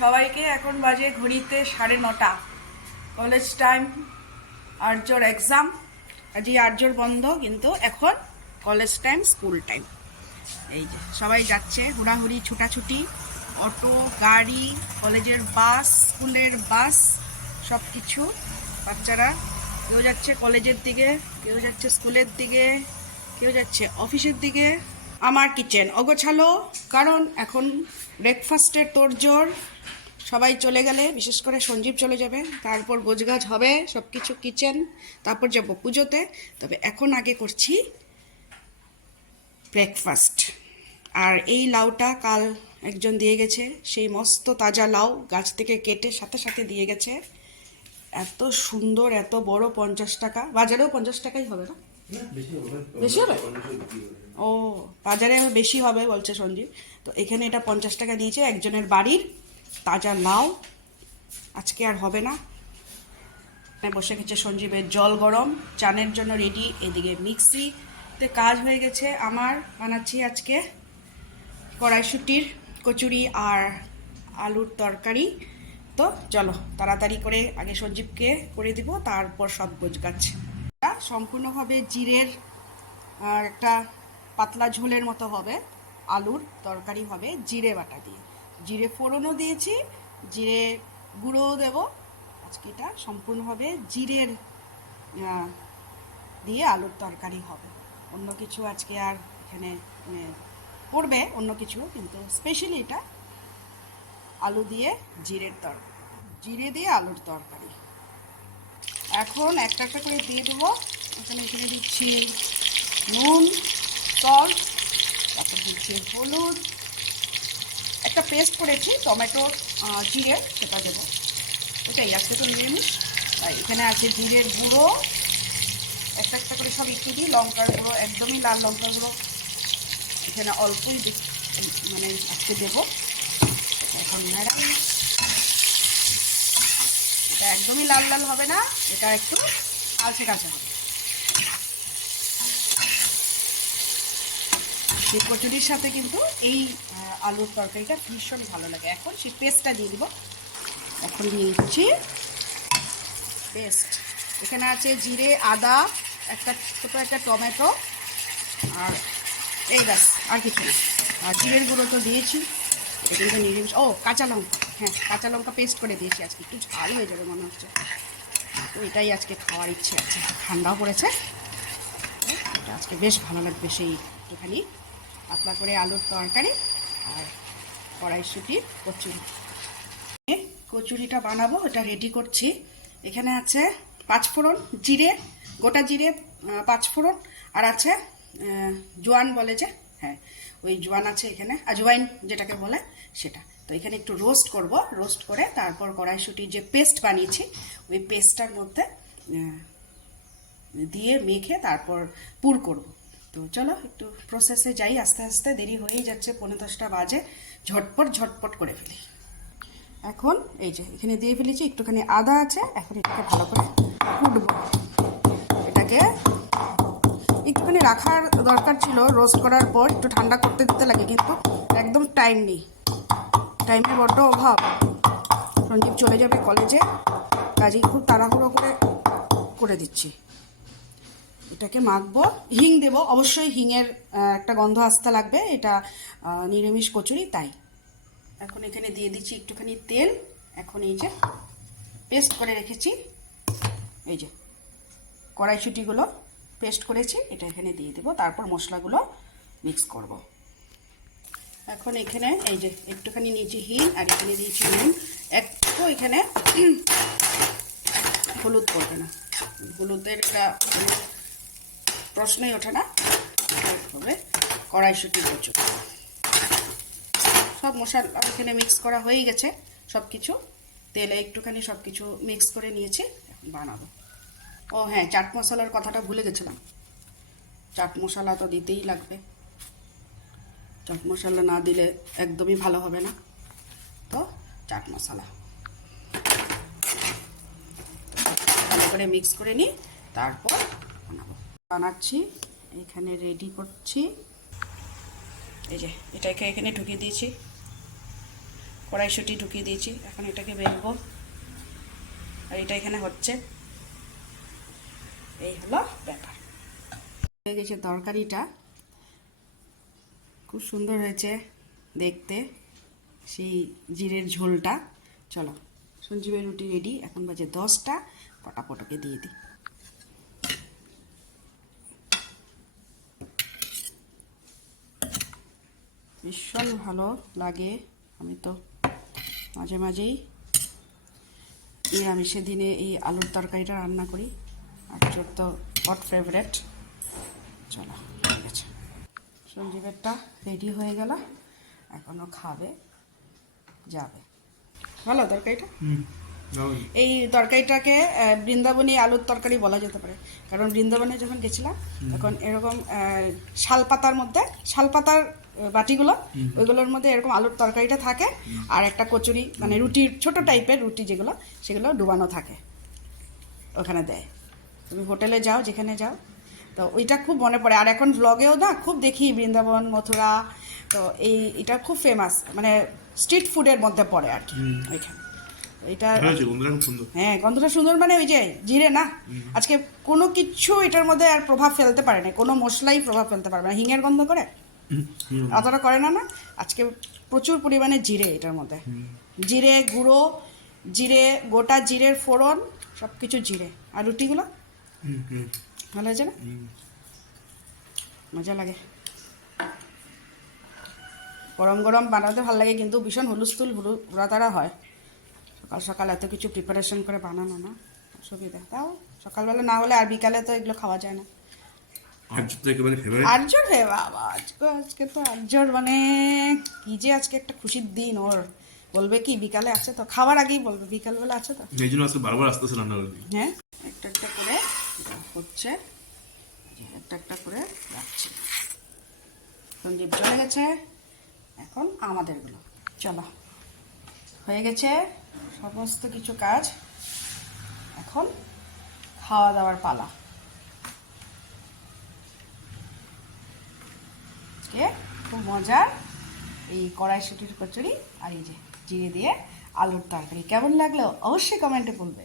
সবাইকে এখন বাজে ঘড়িতে 9:30 কলেজ টাইম। আর্যর এক্সাম, আজই আর্যর বন্ধ, কিন্তু এখন কলেজ টাইম, স্কুল টাইম। এই যে সবাই যাচ্ছে হুড়াহুড়ি, ছুটাছুটি, অটো, গাড়ি, কলেজের বাস, স্কুলের বাস, সব কিছু। বাচ্চারা কেউ যাচ্ছে কলেজের দিকে, কেউ যাচ্ছে স্কুলের দিকে, কেউ যাচ্ছে অফিসের দিকে। আমার কিচেন অগোছালো, কারণ এখন ব্রেকফাস্টের তোড়জোড়। সবাই চলে গেলে, বিশেষ করে সঞ্জীব চলে যাবে, তারপর গোছগাছ হবে সব কিছু কিচেন, তারপর যাব পুজোতে। তবে এখন আগে করছি ব্রেকফাস্ট। আর এই লাউটা কাল একজন দিয়ে গেছে, সেই মস্ত তাজা লাউ গাছ থেকে কেটে সাথে সাথে দিয়ে গেছে। এত সুন্দর, এত বড়, 50 টাকা। বাজারেও 50 টাকাই হবে না? বেশি হবে? ও, বাজারে বেশি হবে বলছে সঞ্জীব। তো এখানে এটা 50 টাকা দিয়েছে, একজনের বাড়ির তাজা লাউ। আজকে আর হবে না। বসে গেছে সঞ্জীবের জল গরম, চানের জন্য রেডি। এদিকে মিক্সিতে কাজ হয়ে গেছে আমার। বানাচ্ছি আজকে কড়াইশুটির কচুরি আর আলুর তরকারি। তো চলো তাড়াতাড়ি করে আগে সঞ্জীবকে করে দিব, তারপর সব গোছগাছ। সম্পূর্ণভাবে জিরের একটা পাতলা ঝোলের মতো হবে, আলুর তরকারি হবে জিরে বাটা দিয়ে। জিরে ফোড়নও দিয়েছি, জিরে গুঁড়োও দেবো। আজকে এটা সম্পূর্ণভাবে জিরের দিয়ে আলুর তরকারি হবে। অন্য কিছু আজকে আর এখানে পড়বে অন্য কিছু, কিন্তু স্পেশালি এটা আলু দিয়ে জিরে দিয়ে আলুর তরকারি। এখন একটা একটা করে দিয়ে দেবো। এখানে দিচ্ছি নুন, সল্ট, তারপর দিচ্ছি হলুদ, একটা পেস্ট করেছি টমেটো জিরে, সেটা দেবো। এটাই আজকে তো নিরামিষ, তাই এখানে আছে জিরের গুঁড়ো। একটা একটা করে সব একটু দিই। লঙ্কার গুঁড়ো, একদমই লাল লঙ্কার গুঁড়ো এখানে অল্পই মানে আজকে দেবো। এখন নিরামিষ, এটা একদমই লাল লাল হবে না, এটা একটু কালচে কালচে হবে। সেই কচুরির সাথে কিন্তু এই আলুর তরকারিটা ভীষণ ভালো লাগে। এখন সেই পেস্টটা দিয়ে দিব। এখন দিয়ে দিচ্ছি পেস্ট। এখানে আছে জিরে, আদা, একটা ছোটো একটা টমেটো, আর এই ব্যাস, আর কিছু না। আর জিরের গুঁড়ো তো দিয়েছি, এটা কিন্তু নিরামিষ। ও, কাঁচা লঙ্কা, হ্যাঁ কাঁচা লঙ্কা পেস্ট করে দিয়েছি। আজকে একটু ঝাল হয়ে যাবে মনে হচ্ছে, তো এটাই আজকে খাওয়ার ইচ্ছে আছে। ঠান্ডাও পড়েছে, এটা আজকে বেশ ভালো লাগবে। সেই একটুখানি পাতলা করে আলুর তরকারি আর কড়াইশুঁটির কচুরি। কচুরিটা বানাবো, এটা রেডি করছি। এখানে আছে 5 ফোড়ন, জিরে, গোটা জিরে 5 ফোড়ন, আর আছে জোয়ান বলে যে, হ্যাঁ ওই জোয়ান আছে এখানে, আজওয়াইন যেটাকে বলে সেটা। তো এখানে একটু রোস্ট করব, রোস্ট করে তারপর কড়াইশুঁটির যে পেস্ট বানিয়েছি ওই পেস্টটার মধ্যে দিয়ে মেখে তারপর পুর করব। তো চলো একটু প্রসেসে যাই, আস্তে আস্তে দেরি হয়েই যাচ্ছে, 9:45 বাজে। ঝটপট ঝটপট করে ফেলি। এখন এই যে এখানে দিয়ে ফেলেছি, একটুখানি আদা আছে। এখন এটাকে ভালো করে কুটবো। এটাকে একটুখানি রাখার দরকার ছিল, রোস্ট করার পর একটু ঠান্ডা করতে দিতে লাগে, কিন্তু একদম টাইম নেই, টাইমের বড্ড অভাব। সঞ্জীব চলে যাবে কলেজে, কাজেই খুব তাড়াহুড়ো করে দিচ্ছি। এটাকে মাখবো, হিং দেবো অবশ্যই, হিংয়ের একটা গন্ধ আসতে লাগবে, এটা নিরামিষ কচুরি তাই। এখন এখানে দিয়ে দিচ্ছি একটুখানি তেল। এখন এই যে পেস্ট করে রেখেছি, এই যে কড়াইশুঁটিগুলো পেস্ট করেছি, এটা এখানে দিয়ে দেবো, তারপর মশলাগুলো মিক্স করব। এখন এখানে এই যে একটুখানি নিয়েছি হিং, আর এখানে দিয়েছি নুন একটু। এখানে হলুদ পড়বে না, হলুদের একটা প্রশ্নই ওঠে না, হবে কড়াইশুঁটি কচুরি। সব মশলা এখানে মিক্স করা হয়ে গেছে, সব কিছু তেলে একটুখানি সব কিছু মিক্স করে নিয়েছি। এখন বানাবো। ও হ্যাঁ, চাট মশলার কথাটা ভুলে গেছিলাম। চাট মশলা তো দিতেই লাগবে, চাট মশলা না দিলে একদমই ভালো হবে না। তো চাট মশলা ভালো করে মিক্স করে নিই, তারপর বানাচ্ছি। এখানে রেডি করছি, এই যে এটাকে এখানে ঢুকিয়ে দিয়েছি। কড়াইশুঁটি ঢুকিয়ে দিয়েছি, এখন এটাকে বেলবো। আর এটা এখানে হচ্ছে, এই হলো ব্যাপার। হয়ে গেছে তরকারিটা, খুব সুন্দর হয়েছে দেখতে, সেই জিরের ঝোলটা। চলো, সঞ্জীবের রুটি রেডি, এখন বাজে 10টা, পটাপটকে দিয়ে দিই। ভীষণ ভালো লাগে, আমি তো মাঝে মাঝেই নিরামিষের দিনে এই আলুর তরকারিটা রান্না করি, আর তোর তো হট ফেভারেট। চলো, ঠিক আছে, সঞ্জীবেরটা রেডি হয়ে গেল, এখনও খাবে, যাবে। ভালো তরকারিটা। এই তরকারিটাকে বৃন্দাবনী আলুর তরকারি বলা যেতে পারে, কারণ বৃন্দাবনে যখন গেছিলাম তখন এরকম শালপাতার মধ্যে, শালপাতার বাটিগুলো, ওইগুলোর মধ্যে এরকম আলুর তরকারিটা থাকে, আর একটা কচুরি, মানে রুটির ছোট টাইপের রুটি যেগুলো, সেগুলো ডুবানো থাকে, ওখানে দেয়। তুমি হোটেলে যাও, যেখানে যাও, তো ওইটা খুব মনে পড়ে। আর এখন ব্লগেও না খুব দেখি বৃন্দাবন, মথুরা, তো এটা খুব ফেমাস, মানে স্ট্রিট ফুডের মধ্যে পড়ে আর কি ওইখানে। এটা হ্যাঁ, গন্ধটা সুন্দর, মানে ওই যে জিরে না, আজকে কোনো কিছু এটার মধ্যে আর প্রভাব ফেলতে পারে না, কোনো মশলাই প্রভাব ফেলতে পারবে না। হিঙের গন্ধ করে অতটা করে না, আজকে প্রচুর পরিমাণে জিরে এটার মধ্যে, জিরে গুঁড়ো, জিরে, গোটা জিরের ফোড়ন, সব কিছু জিরে। আর রুটিগুলো ভালো হয়েছে না, মজা লাগে। গরম গরম বানাতে ভালো লাগে, কিন্তু ভীষণ হুলস্থুল হুড়াতাড়া হয় সকাল সকাল এত কিছু প্রিপারেশন করে বানানো, না অসুবিধা। তাও সকালবেলা না হলে আর বিকালে তো এগুলো খাওয়া যায় না। আর্যর হে বাবা, আজকে তো আর্যর মানে কি যে আজকে একটা খুশির দিন ওর। বলবে কি বিকালে আছে তো, খাওয়ার আগেই বলবে বিকালবেলা আছে তো, এই জন্য আজকে বারবার আসতেছে রান্না করে। হ্যাঁ, একটা একটা করে হচ্ছে, একটা একটা করে রাখছি। সঞ্জীব চলে গেছে, এখন আমাদেরগুলো। চলো, হয়ে গেছে সমস্ত কিছু কাজ, এখন খাওয়া দাওয়ার পালা। আজকে খুব মজার এই কড়াইশুঁটির কচুরি আর এই যে জিরে দিয়ে আলুর তরকারি। কেমন লাগলো অবশ্যই কমেন্টে বলবে।